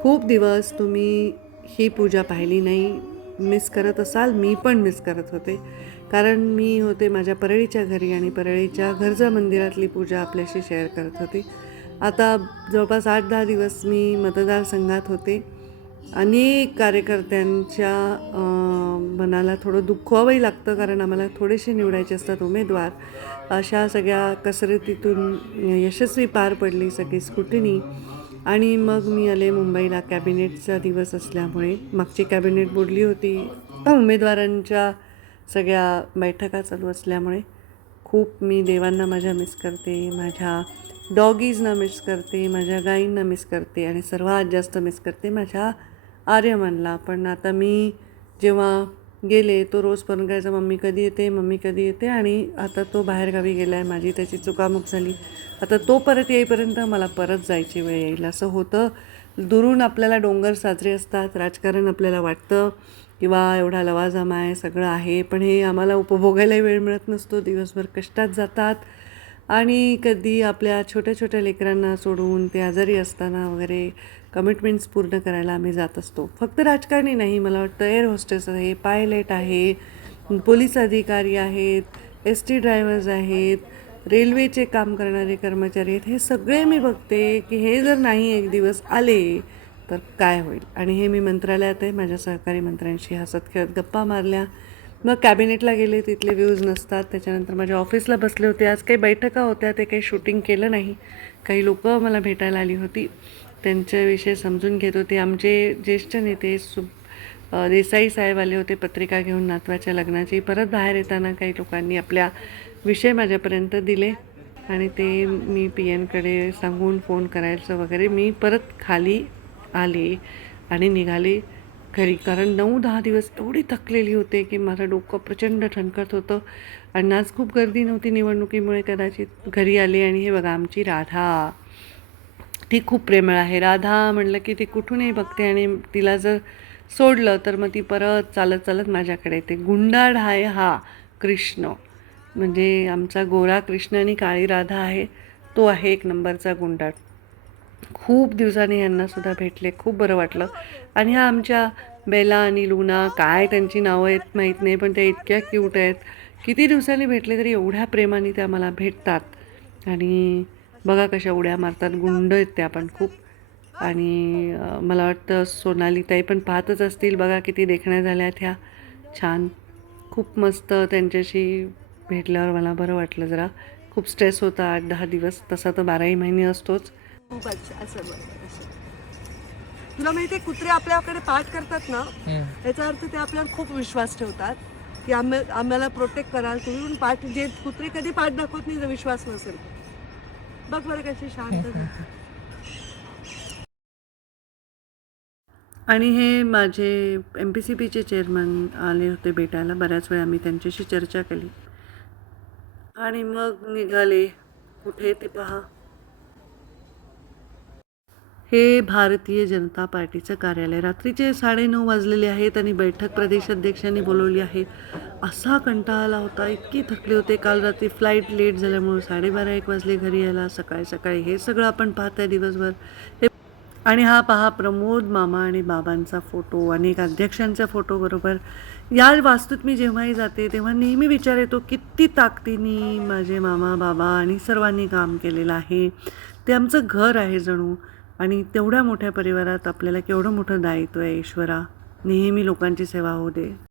खूप दिवस तुम्ही ही पूजा पाहिली नाही. मिस करत असाल मी पण मिस करत होते. कारण मी होते माझ्या परळीच्या घरी आणि परळीच्या घरजा मंदिरातली पूजा आपल्याशी शेअर करत होते. आता जवळपास आठ दहा दिवस मी मतदारसंघात होते. अनेक कार्यकर्त्यांच्या मनाला थोडं दुखवावंही लागतं कारण आम्हाला थोडेसे निवडायचे असतात उमेदवार. अशा सगळ्या कसरतीतून यशस्वी पार पडली सगळी स्कुटिनी आणि मग मी आले मुंबईला. कॅबिनेटचा दिवस असल्यामुळे मागची कॅबिनेट बुडली होती. उमेदवारांच्या सगळ्या बैठका चालू असल्यामुळे खूप मी देवांना माझ्या मिस करते माझ्या डॉगीजना मिस करते माझ्या गाईंना मिस करते आणि सर्वात जास्त मिस करते माझ्या आर्यमनला. पण आता मी जेव्हा गेले तो रोज फोन करायचा मम्मी कधी येते मम्मी कधी येते आणि आता तो बाहेरगावी गेला आहे माझी त्याची चुकामुक झाली. आता तो परत येईपर्यंत मला परत जायची वेळ येईल. असं होतं. दुरून आपल्याला डोंगर साजरे असतात राजकारण आपल्याला वाटतं किंवा एवढा लवाजमा आहे सगळं आहे. पण हे आम्हाला उपभोगायला वेळ मिळत नसतो. दिवसभर कष्टात जातात. आणि कधी आपल्या छोट्या छोट्या लेकरांना सोडून ते आजारी असताना वगैरे कमिटमेंट्स पूर्ण करायला आम्ही जात असतो. फक्त राजकारणी नाही मला वाटतं एअर होस्टेस आहे पायलट आहे पोलीस अधिकारी आहेत एस टी ड्रायव्हर्स आहेत रेल्वेचे काम करणारे कर्मचारी आहेत. हे सगळे मी बघते की हे जर नाही एक दिवस आले तर काय होईल? आणि हे मी मंत्रालयात आहे माझ्या सहकारी मंत्र्यांशी हसत खेळत गप्पा मारल्या. मग कॅबिनेटला गेले तिथले व्ह्यूज नसतात. त्याच्यानंतर माझ्या ऑफिसला बसले होते. आज काही बैठका होत्या ते काही शूटिंग केलं नाही. काही लोक मला भेटायला आली होती. त्यांच्याविषयी समजून घेत होते. आमचे ज्येष्ठ नेते सु देसाई साहेब आले होते पत्रिका घेऊन नातवाच्या लग्नाची. परत बाहेर येताना काही लोकांनी आपल्या विषय माझ्यापर्यंत दिले आणि ते मी पी एनकडे सांगून फोन करायचं वगैरे. मी परत खाली आले आणि निघाले. घरी. कारण नऊ दहा दिवस एवढी थकलेली होते की माझं डोकं प्रचंड ठणकत होतं. आणि आज खूप गर्दी नव्हती निवडणुकीमुळे कदाचित घरी आले आणि हे बघा आमची राधा. ती खूप प्रेमळ आहे. राधा म्हणलं की ती कुठूनही बघते आणि तिला जर सोडलं तर मग ती परत चालत चालत माझ्याकडे येते. गुंडाळ आहे हा कृष्ण. म्हणजे आमचा गोरा कृष्ण आणि काळी राधा आहे तो आहे एक नंबरचा गुंडाळ. खूप दिवसांनी यांनासुद्धा भेटले खूप बरं वाटलं. आणि ह्या आमच्या बेला आणि लुना काय त्यांची नावं आहेत माहीत नाही पण त्या इतक्या क्यूट आहेत. किती दिवसांनी भेटले तरी एवढ्या प्रेमाने त्या मला भेटतात. आणि बघा कशा उड्या मारतात गुंड आहेत त्या पण खूप. आणि मला वाटतं सोनाली ताई पण पाहतच असतील बघा किती देखण्या झाल्यात ह्या. छान. खूप मस्त त्यांच्याशी भेटल्यावर मला बरं वाटलं जरा. खूप स्ट्रेस होता आठ दहा दिवस तसा तर बाराही महिने असतोच. खूप अच्छा असं बरं असं. तुला माहिती आहे कुत्रे आपल्याकडे पाठ करतात ना याचा अर्थ ते आपल्यावर खूप विश्वास ठेवतात की आम्ही आम्हाला प्रोटेक्ट कराल तुम्ही पण पाठ जे कुत्रे कधी पाठ दाखवत नाही जर विश्वास नसेल. बघ बरं कशी शांत. आणि हे माझे M P S C chairman आले होते भेटायला बऱ्याच वेळा मी त्यांच्याशी चर्चा केली. आणि मग निघाले. कुठे ते पहा. हे भारतीय जनता पार्टीचं कार्यालय. रात्रीचे साडेनऊ वाजलेले आहेत आणि बैठक प्रदेशाध्यक्षांनी बोलवली आहे. असा कंटाळा आला होता. इतकी थकले होते. काल रात्री फ्लाईट लेट झाल्यामुळे साडेबारा एक वाजले घरी यायला. सकाळी सकाळी हे सगळं आपण पाहत आहे दिवसभर. हे आणि हा पहा प्रमोद मामा आणि बाबांचा फोटो. अनेक अध्यक्षांचा फोटो बरोबर. या वास्तूत मी जेव्हाही जाते तेव्हा नेहमी विचार येतो किती ताकदीने माझे मामा बाबा आणि सर्वांनी काम केलेलं आहे. ते आमचं घर आहे जणू. आणि तेवढ्या मोठ्या परिवारात आपल्याला केवढं मोठं दायित्व आहे ईश्वरा? नेहमी लोकांची सेवा होऊ दे.